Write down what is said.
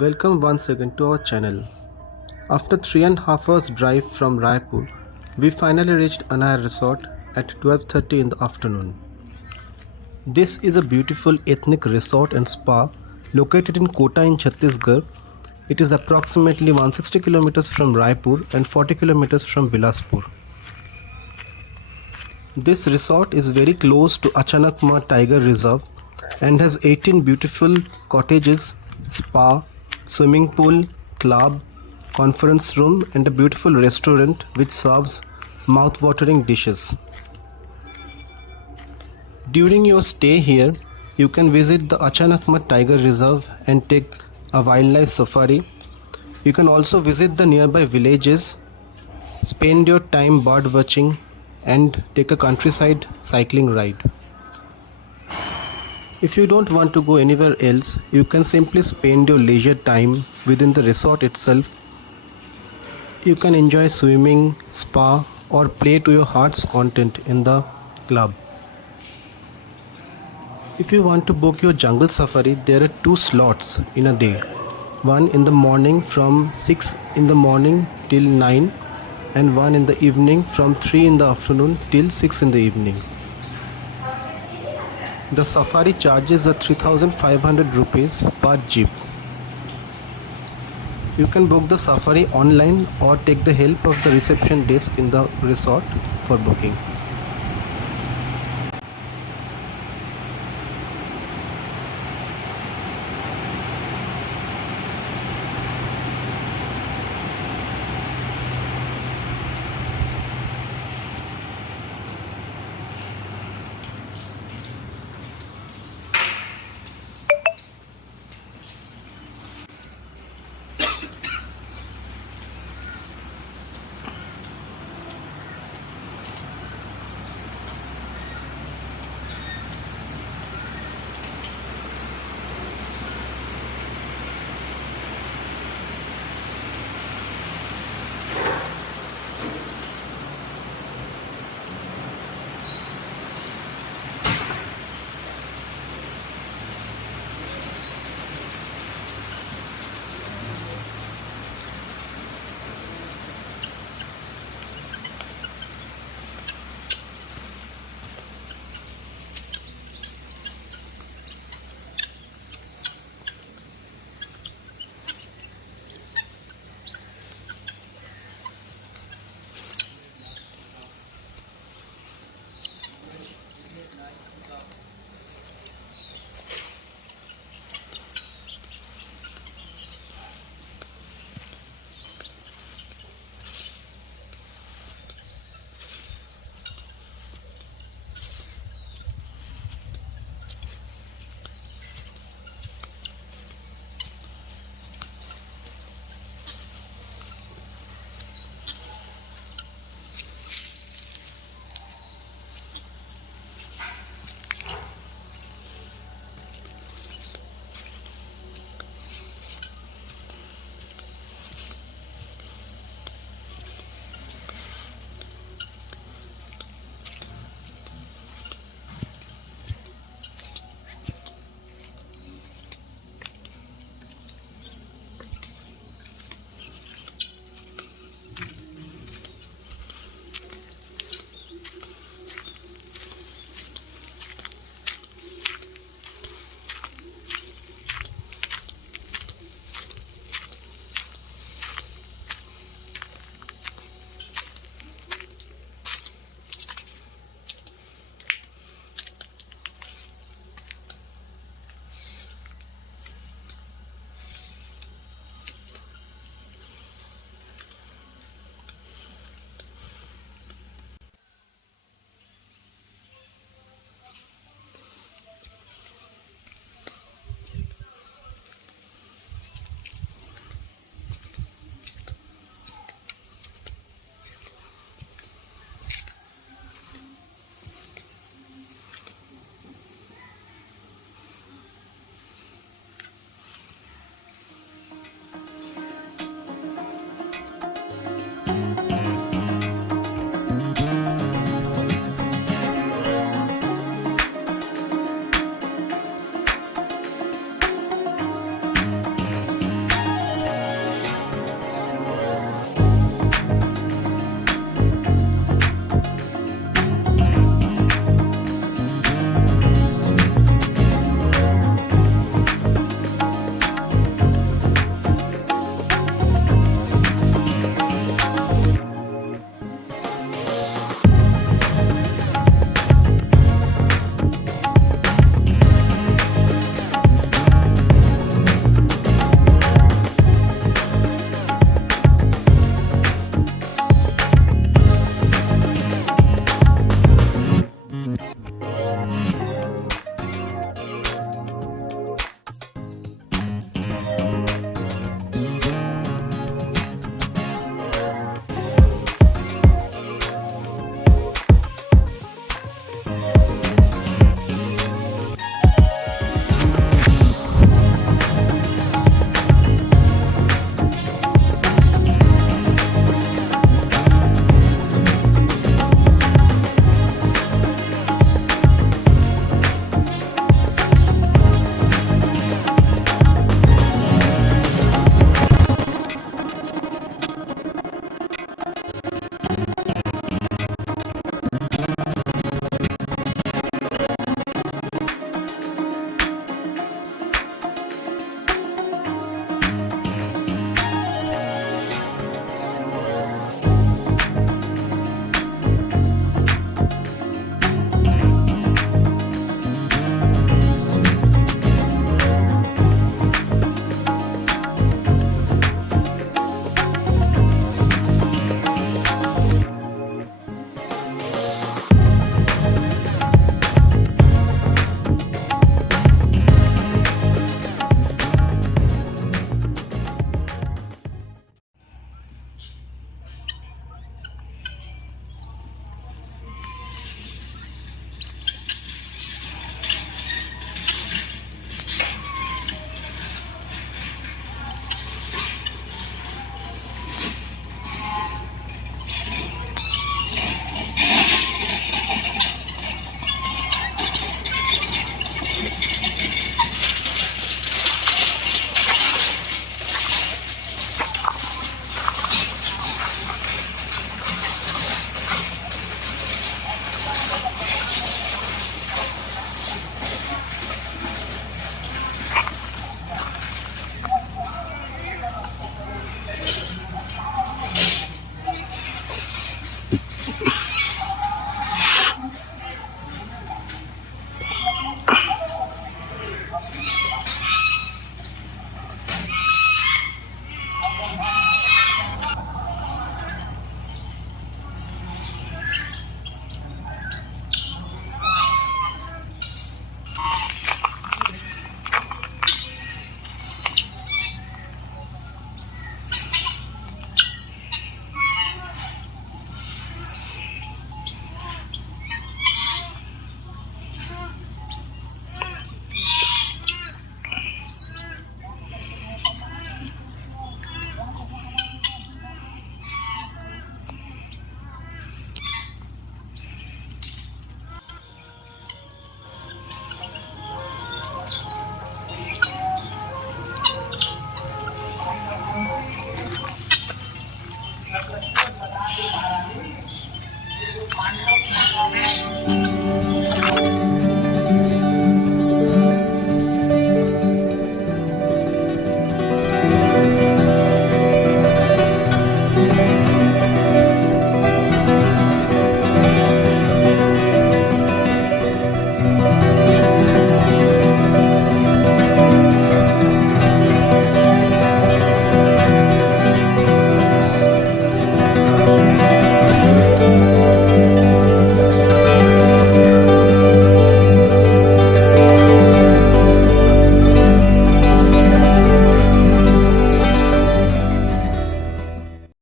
Welcome once again to our channel. After 3.5 hours drive from Raipur, we finally reached Anaya resort at 12:30 in the afternoon. This is a beautiful ethnic resort and spa located in Kota in Chhattisgarh. It is approximately 160 kilometers from Raipur and 40 kilometers from Bilaspur. This resort is very close to Achanakmar Tiger Reserve and has 18 beautiful cottages, spa, swimming pool, club, conference room and a beautiful restaurant which serves mouth-watering dishes. During your stay here, you can visit the Achanakmar Tiger Reserve and take a wildlife safari. You can also visit the nearby villages, spend your time bird watching and take a countryside cycling ride. If you don't want to go anywhere else, you can simply spend your leisure time within the resort itself. You can enjoy swimming, spa or play to your heart's content in the club. If you want to book your jungle safari, there are 2 slots in a day. One in the morning from 6 in the morning till 9 and one in the evening from 3 in the afternoon till 6 in the evening. The safari charges are 3,500 rupees per jeep. You can book the safari online or take the help of the reception desk in the resort for booking.